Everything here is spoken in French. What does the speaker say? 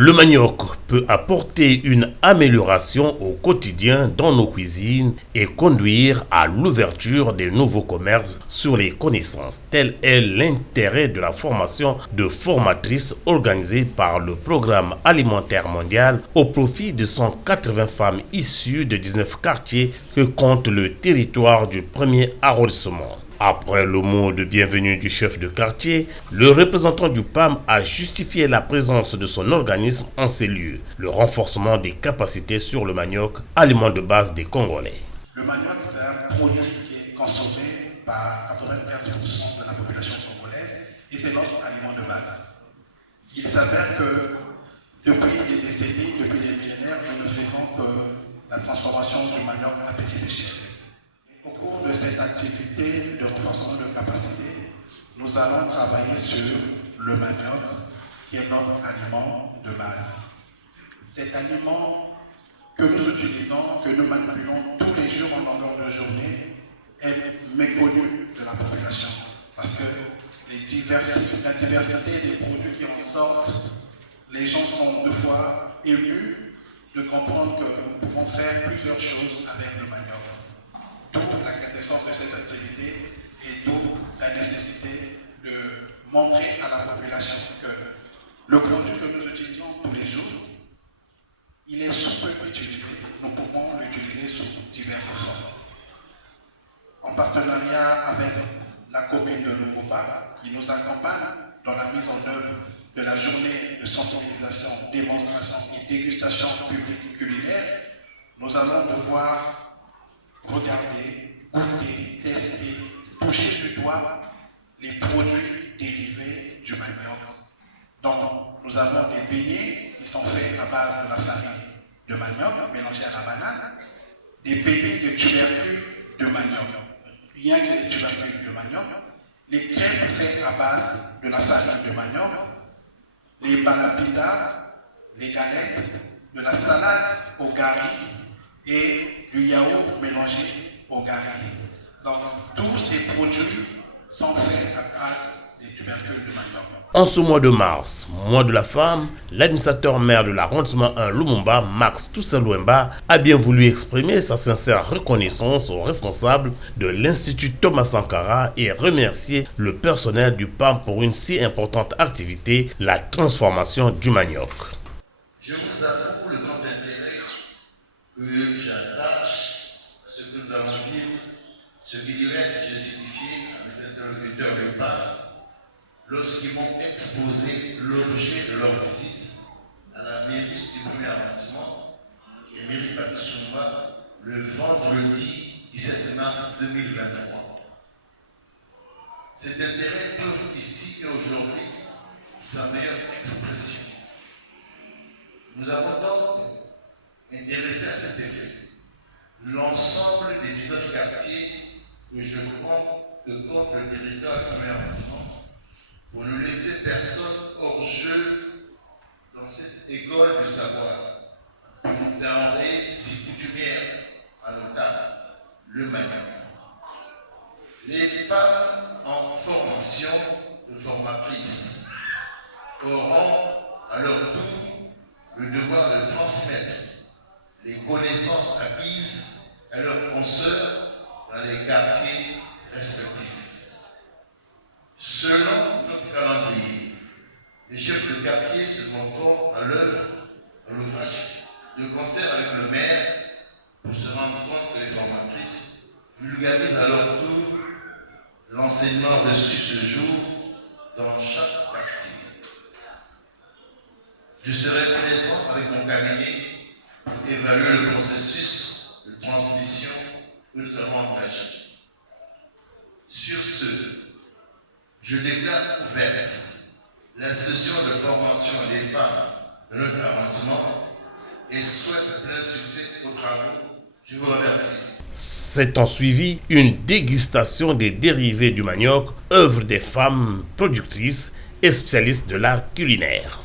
Le manioc peut apporter une amélioration au quotidien dans nos cuisines et conduire à l'ouverture de nouveaux commerces sur les connaissances. Tel est l'intérêt de la formation de formatrices organisée par le Programme alimentaire mondial au profit de 180 femmes issues de 19 quartiers que compte le territoire du premier arrondissement. Après le mot de bienvenue du chef de quartier, le représentant du PAM a justifié la présence de son organisme en ces lieux, le renforcement des capacités sur le manioc, aliment de base des Congolais. Le manioc, c'est un produit qui est consommé par 95% de la population congolaise et c'est notre aliment de base. Il s'avère que depuis des décennies, depuis des millénaires, nous ne faisons que la transformation du manioc à petite échelle. Au cours de cette activité de renforcement de capacité, nous allons travailler sur le manioc, qui est notre aliment de base. Cet aliment que nous utilisons, que nous manipulons tous les jours en longueur de journée, est méconnu de la population. Parce que la diversité des produits qui en sortent, les gens sont deux fois émus de comprendre que nous pouvons faire plusieurs choses avec le manioc. D'où la quintessence de cette activité et d'où la nécessité de montrer à la population que le produit que nous utilisons tous les jours, il est sous peu utilisé, nous pouvons l'utiliser sous diverses formes. En partenariat avec la commune de Lumumba, qui nous accompagne dans la mise en œuvre de la journée de sensibilisation, démonstration et dégustation publique culinaire, nous allons devoir regarder, goûter, tester, toucher du doigt les produits dérivés du manioc. Donc, nous avons des beignets qui sont faits à base de la farine de manioc mélangée à la banane, des beignets de tubercules de manioc, rien que des tubercules de manioc, les crêpes faites à base de la farine de manioc, les balapita, les galettes, de la salade au gari et du yaourt mélangé au gari. Donc, tous ces produits sont faits à base des tubercules de manioc. En ce mois de mars, mois de la femme, l'administrateur maire de l'arrondissement 1 Lumumba, Max Toussaint-Louemba, a bien voulu exprimer sa sincère reconnaissance aux responsables de l'Institut Thomas Sankara et remercier le personnel du PAM pour une si importante activité, la transformation du manioc. Je vous avoue le grand intérêt que j'attache à ce que nous allons vivre, ce qui lui reste justifié à mes interlocuteurs de PAM lorsqu'ils vont exposer l'objet de leur visite à la mairie du premier arrondissement et mairie Patissoumba le vendredi 17 mars 2023. Cet intérêt trouve ici et aujourd'hui sa meilleure expression. Nous avons donc intéressé à cet effet l'ensemble des 19 quartiers que je prends de compte le territoire du premier arrondissement pour ne laisser personne hors jeu dans cette école du savoir, une denrée si coutumière à nos tables, le manioc. Les femmes en formation de formatrices auront à leur tour le devoir de transmettre les connaissances acquises à leurs consoeurs dans les quartiers respectifs. Selon notre calendrier, les chefs de quartier se mettront à l'œuvre, à l'ouvrage, de concert avec le maire pour se rendre compte que les formatrices vulgarisent à leur tour l'enseignement reçu ce jour dans chaque quartier. Je serai présent avec mon cabinet pour évaluer le processus de transmission que nous avons engagé. Sur ce, je déclare ouverte la session de formation des femmes de notre arrondissement et souhaite plein succès aux travaux. Je vous remercie. S'étant suivi une dégustation des dérivés du manioc, œuvre des femmes productrices et spécialistes de l'art culinaire.